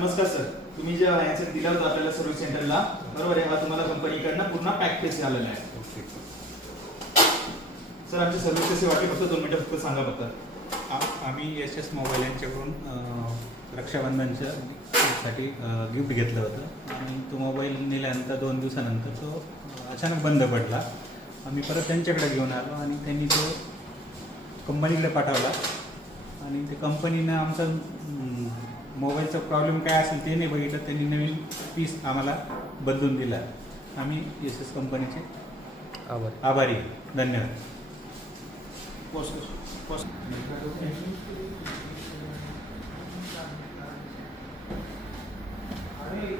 नमस्कार सर, तुम्ही जे हँडसेट दिला होता आपल्याला सर्व्हिस सेंटरला, बरोबर आहे, हा तुम्हाला कंपनीकडनं पूर्ण पॅक पीस आलेला आहे. ओके सर आमची सर्व्हिस कशी वाटली फक्त 2 मिनिटं फक्त सांगा फक्त. आम्ही SS मोबाईल यांच्याकडून रक्षाबंधनच्या साठी गिफ्ट घेतलं होतं आणि तो मोबाईल नेल्यानंतर 2 दिवसानंतर तो अचानक बंद पडला. आम्ही परत त्यांच्याकडे घेऊन आलो आणि त्यांनी तो कंपनीकडे पाठवला आणि ते कंपनीनं आमचा मोबाईलचा प्रॉब्लेम काय असेल ते नाही बघितलं, त्यांनी नवीन पीस आम्हाला बदलून दिला. आम्ही SS कंपनीचे आभारी. धन्यवाद. पोस्ट आणि